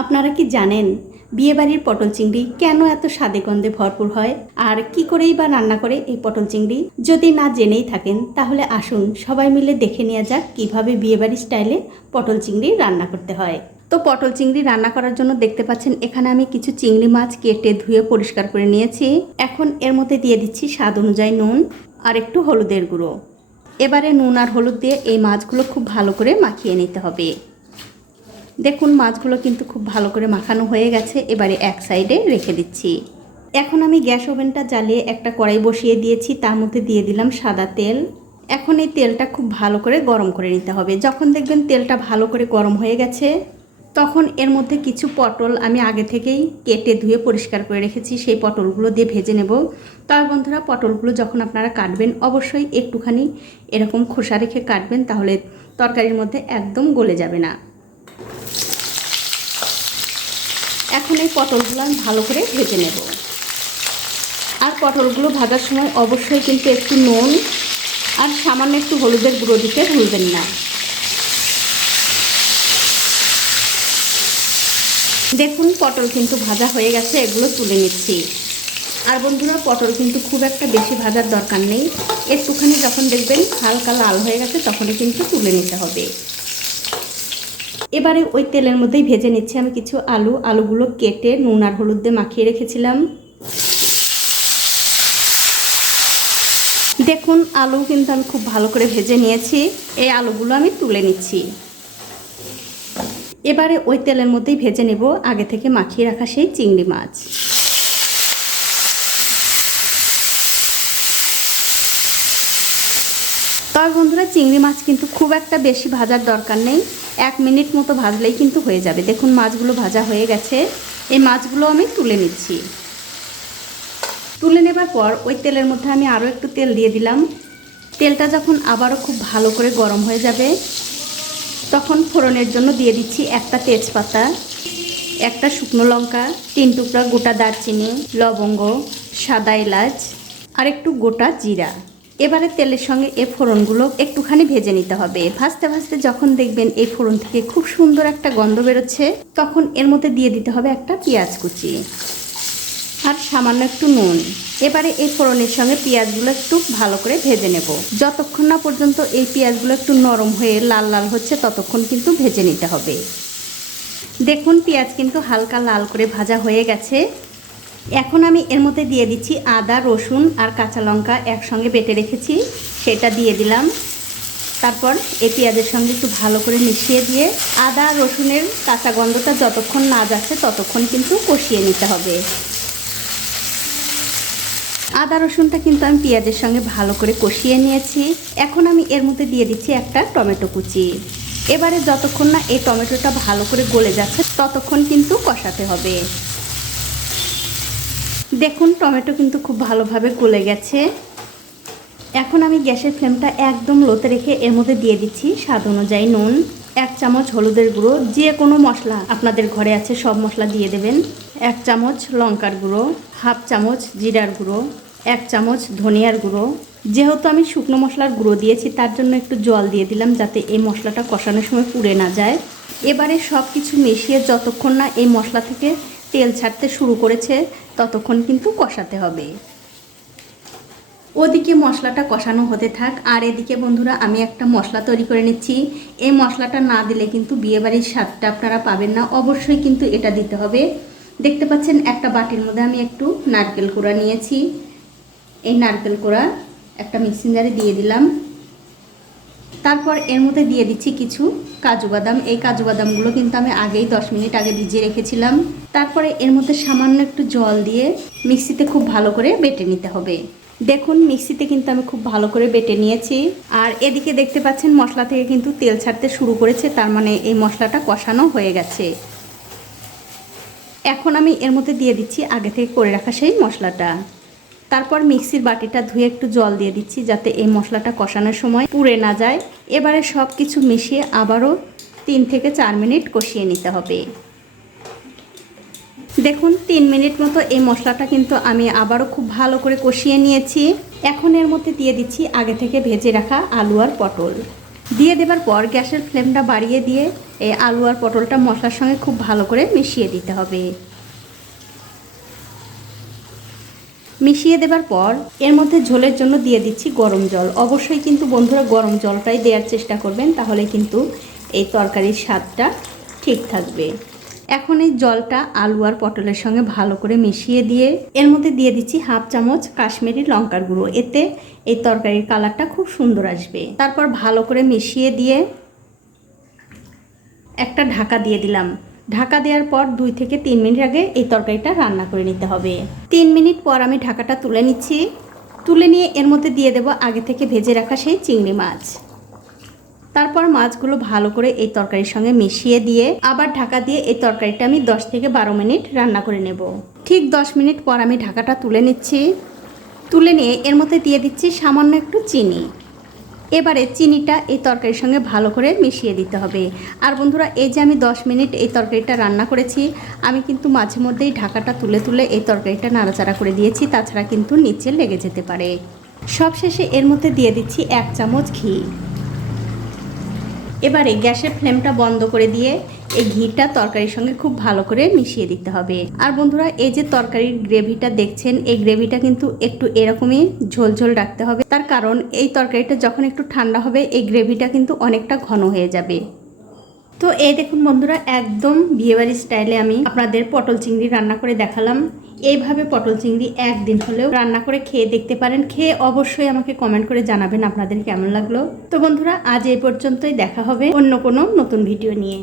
আপনারা কি জানেন বিয়েবাড়ির পটল চিংড়ি কেন এত স্বাদে গন্ধে ভরপুর হয়? আর কি করেই বা রান্না করে এই পটল চিংড়ি? যদি না জেনেই থাকেন, তাহলে আসুন সবাই মিলে দেখে নেওয়া যাক কীভাবে বিয়েবাড়ি স্টাইলে পটল চিংড়ি রান্না করতে হয়। তো পটল চিংড়ি রান্না করার জন্য দেখতে পাচ্ছেন, এখানে আমি কিছু চিংড়ি মাছ কেটে ধুয়ে পরিষ্কার করে নিয়েছি। এখন এর মধ্যে দিয়ে দিচ্ছি স্বাদ অনুযায়ী নুন আর একটু হলুদের গুঁড়ো। এবারে নুন আর হলুদ দিয়ে এই মাছগুলো খুব ভালো করে মাখিয়ে নিতে হবে। দেখুন, মাছগুলো কিন্তু খুব ভালো করে মাখানো হয়ে গেছে, এবারে এক সাইডে রেখে দিচ্ছি। এখন আমি গ্যাস ওভেনটা জ্বালিয়ে একটা কড়াই বসিয়ে দিয়েছি, তার মধ্যে দিয়ে দিলাম সাদা তেল। এখন এই তেলটা খুব ভালো করে গরম করে নিতে হবে। যখন দেখবেন তেলটা ভালো করে গরম হয়ে গেছে, তখন এর মধ্যে কিছু পটল আমি আগে থেকেই কেটে ধুয়ে পরিষ্কার করে রেখেছি, সেই পটলগুলো দিয়ে ভেজে নেব। তবে বন্ধুরা, পটলগুলো যখন আপনারা কাটবেন, অবশ্যই একটুখানি এরকম খোসা রেখে কাটবেন, তাহলে তরকারির মধ্যে একদম গলে যাবে না। এখন এই পটলগুলো আমি ভালো করে ভেজে নেব। আর পটলগুলো ভাজার সময় অবশ্যই কিন্তু একটু নুন আর সামান্য একটু হলুদের গুঁড়ো দিতে ভুলবেন না। দেখুন, পটল কিন্তু ভাজা হয়ে গেছে, এগুলো তুলে নিচ্ছি। আর বন্ধুরা, পটল কিন্তু খুব একটা বেশি ভাজার দরকার নেই। একটুখানি যখন দেখবেন হালকা লাল হয়ে গেছে, তখনই কিন্তু তুলে নিতে হবে। এবারে ওই তেলের মধ্যেই ভেজে নিচ্ছি আমি কিছু আলু। আলুগুলো কেটে নুন আর হলুদ দিয়ে মাখিয়ে রেখেছিলাম। দেখুন, আলু কিন্তু আমি খুব ভালো করে ভেজে নিয়েছি। এই আলুগুলো আমি তুলে নিচ্ছি। এবারে ওই তেলের মধ্যেই ভেজে নেব আগে থেকে মাখিয়ে রাখা সেই চিংড়ি মাছ। তবে বন্ধুরা, চিংড়ি মাছ কিন্তু খুব একটা বেশি ভাজার দরকার নেই। এক মিনিট মতো ভাজলেই কিন্তু হয়ে যাবে। দেখুন, মাছগুলো ভাজা হয়ে গেছে। এই মাছগুলো আমি তুলে নিচ্ছি। তুলে নেবার পর ওই তেলের মধ্যে আমি আরও একটু তেল দিয়ে দিলাম। তেলটা যখন আবারও খুব ভালো করে গরম হয়ে যাবে, তখন ফোড়নের জন্য দিয়ে দিচ্ছি একটা তেজপাতা, একটা শুকনো লঙ্কা, তিন টুকরা গোটা দারচিনি, লবঙ্গ, সাদা এলাচ, আর একটু গোটা জিরা। এবারে তেলের সঙ্গে এই ফোড়নগুলো একটুখানি ভেজে নিতে হবে। ভাজতে ভাজতে যখন দেখবেন এই ফোড়ন থেকে খুব সুন্দর একটা গন্ধ বেরোচ্ছে, তখন এর মধ্যে দিয়ে দিতে হবে একটা পেঁয়াজ কুচি আর সামান্য একটু নুন। এবারে এই ফোড়নের সঙ্গে পেঁয়াজগুলো একটু ভালো করে ভেজে নেব। যতক্ষণ না পর্যন্ত এই পেঁয়াজগুলো একটু নরম হয়ে লাল লাল হচ্ছে, ততক্ষণ কিন্তু ভেজে নিতে হবে। দেখুন, পেঁয়াজ কিন্তু হালকা লাল করে ভাজা হয়ে গেছে। এখন আমি এর মধ্যে দিয়ে দিচ্ছি আদা, রসুন আর কাঁচা লঙ্কা একসঙ্গে বেটে রেখেছি। সেটা দিয়ে দিলাম। তারপর এই পেঁয়াজের সঙ্গে একটু ভালো করে মিশিয়ে দিয়ে আদা, রসুনের কাঁচা গন্ধটা যতক্ষণ না যাচ্ছে ততক্ষণ কিন্তু কষিয়ে নিতে হবে। আদা, রসুনটা কিন্তু আমি পেঁয়াজের সঙ্গে ভালো করে কষিয়ে নিয়েছি। এখন আমি এর মধ্যে দিয়ে দিচ্ছি একটা টমেটো কুচি। এবারে যতক্ষণ না এই টমেটোটা ভালো করে গলে যাচ্ছে ততক্ষণ কিন্তু কষাতে হবে। দেখুন, টমেটো কিন্তু খুব ভালোভাবে গলে গেছে। এখন আমি গ্যাসের ফ্লেমটা একদম লোতে রেখে এর মধ্যে দিয়ে দিচ্ছি স্বাদ অনুযায়ী নুন, এক চামচ হলুদের গুঁড়ো, যে কোনো মশলা আপনাদের ঘরে আছে সব মশলা দিয়ে দেবেন। এক চামচ লঙ্কার গুঁড়ো, হাফ চামচ জিরার গুঁড়ো, এক চামচ ধনিয়ার গুঁড়ো। যেহেতু আমি শুকনো মশলার গুঁড়ো দিয়েছি, তার জন্য একটু জল দিয়ে দিলাম যাতে এই মশলাটা কষানোর সময় পুড়ে না যায়। এবারে সব কিছু মিশিয়ে যতক্ষণ না এই মশলা থেকে তেল ছাড়তে শুরু করেছে, ততক্ষণ কিন্তু কষাতে হবে। ওদিকে মশলাটা কষানো হতে থাক, আর এদিকে বন্ধুরা আমি একটা মশলা তৈরি করে নিচ্ছি। এই মশলাটা না দিলে কিন্তু বিয়েবাড়ির স্বাদটা আপনারা পাবেন না, অবশ্যই কিন্তু এটা দিতে হবে। দেখতে পাচ্ছেন, একটা বাটির মধ্যে আমি একটু নারকেল কোড়া নিয়েছি। এই নারকেল কোড়া একটা মিক্সিং জারে দিয়ে দিলাম। তারপর এর মধ্যে দিয়ে দিচ্ছি কিছু কাজু বাদাম। এই কাজু বাদামগুলো কিন্তু আমি আগেই দশ মিনিট আগে ভিজিয়ে রেখেছিলাম। তারপরে এর মধ্যে সামান্য একটু জল দিয়ে মিক্সিতে খুব ভালো করে বেটে নিতে হবে। দেখুন, মিক্সিতে কিন্তু আমি খুব ভালো করে বেটে নিয়েছি। আর এদিকে দেখতে পাচ্ছেন, মশলা থেকে কিন্তু তেল ছাড়তে শুরু করেছে, তার মানে এই মশলাটা কষানো হয়ে গেছে। এখন আমি এর মধ্যে দিয়ে দিচ্ছি আগে থেকে করে রাখা সেই মশলাটা। তারপর মিক্সির বাটিটা ধুয়ে একটু জল দিয়ে দিচ্ছি যাতে এই মশলাটা কষানোর সময় পুড়ে না যায়। এবারে সব কিছু মিশিয়ে আবারও তিন থেকে চার মিনিট কষিয়ে নিতে হবে। দেখুন, তিন মিনিট মতো এই মশলাটা কিন্তু আমি আবারও খুব ভালো করে কষিয়ে নিয়েছি। এখন এর মধ্যে দিয়ে দিচ্ছি আগে থেকে ভেজে রাখা আলু আর পটল। দিয়ে দেবার পর গ্যাসের ফ্লেমটা বাড়িয়ে দিয়ে এই আলু আর পটলটা মশলার সঙ্গে খুব ভালো করে মিশিয়ে দিতে হবে। মিশিয়ে দেবার পর এর মধ্যে ঝোলের জন্য দিয়ে দিচ্ছি গরম জল। অবশ্যই কিন্তু বন্ধুরা গরম জলটাই দেওয়ার চেষ্টা করবেন, তাহলে কিন্তু এই তরকারির স্বাদটা ঠিক থাকবে। এখন এই জলটা আলু আর পটলের সঙ্গে ভালো করে মিশিয়ে দিয়ে এর মধ্যে দিয়ে দিচ্ছি হাফ চামচ কাশ্মীরি লঙ্কার গুঁড়ো। এতে এই তরকারির কালারটা খুব সুন্দর আসবে। তারপর ভালো করে মিশিয়ে দিয়ে একটা ঢাকা দিয়ে দিলাম। ঢাকা দেওয়ার পর দুই থেকে তিন মিনিট আগে এই তরকারিটা রান্না করে নিতে হবে। তিন মিনিট পর আমি ঢাকাটা তুলে নিচ্ছি। তুলে নিয়ে এর মধ্যে দিয়ে দেব আগে থেকে ভেজে রাখা সেই চিংড়ি মাছ। তারপর মাছগুলো ভালো করে এই তরকারির সঙ্গে মিশিয়ে দিয়ে আবার ঢাকা দিয়ে এই তরকারিটা আমি দশ থেকে বারো মিনিট রান্না করে নেব। ঠিক দশ মিনিট পর আমি ঢাকাটা তুলে নিচ্ছি। তুলে নিয়ে এর মধ্যে দিয়ে দিচ্ছি সামান্য একটু চিনি। এবারে চিনিটা এই তরকারির সঙ্গে ভালো করে মিশিয়ে দিতে হবে। আর বন্ধুরা, এই যে আমি 10 মিনিট এই তরকারিটা রান্না করেছি, আমি কিন্তু মাঝে মধ্যেই ঢাকাটা তুলে তুলে এই তরকারিটা নাড়াচাড়া করে দিয়েছি, তাছাড়া কিন্তু নিচে লেগে যেতে পারে। সবশেষে এর মধ্যে দিয়ে দিচ্ছি এক চামচ ঘি। এবারে গ্যাসের ফ্লেমটা বন্ধ করে দিয়ে এই ঘিটা তরকারির সঙ্গে খুব ভালো করে মিশিয়ে দিতে হবে। আর বন্ধুরা, এই যে তরকারির গ্রেভিটা দেখছেন, এই গ্রেভিটা কিন্তু একটু এরকমই ঝোলঝোল রাখতে হবে। তার কারণ, এই তরকারিটা যখন একটু ঠান্ডা হবে, এই গ্রেভিটা কিন্তু অনেকটা ঘন হয়ে যাবে। তো এই দেখুন বন্ধুরা, একদম বিয়েবাড়ি স্টাইলে আমি আপনাদের পটল চিংড়ি রান্না করে দেখালাম। এইভাবে পটল চিংড়ি একদিন হলেও রান্না করে খেয়ে দেখতে পারেন। খেয়ে অবশ্যই আমাকে কমেন্ট করে জানাবেন আপনাদের কেমন লাগল। তো বন্ধুরা, আজ এই পর্যন্তই দেখা হবে অন্য কোনো নতুন ভিডিও নিয়ে।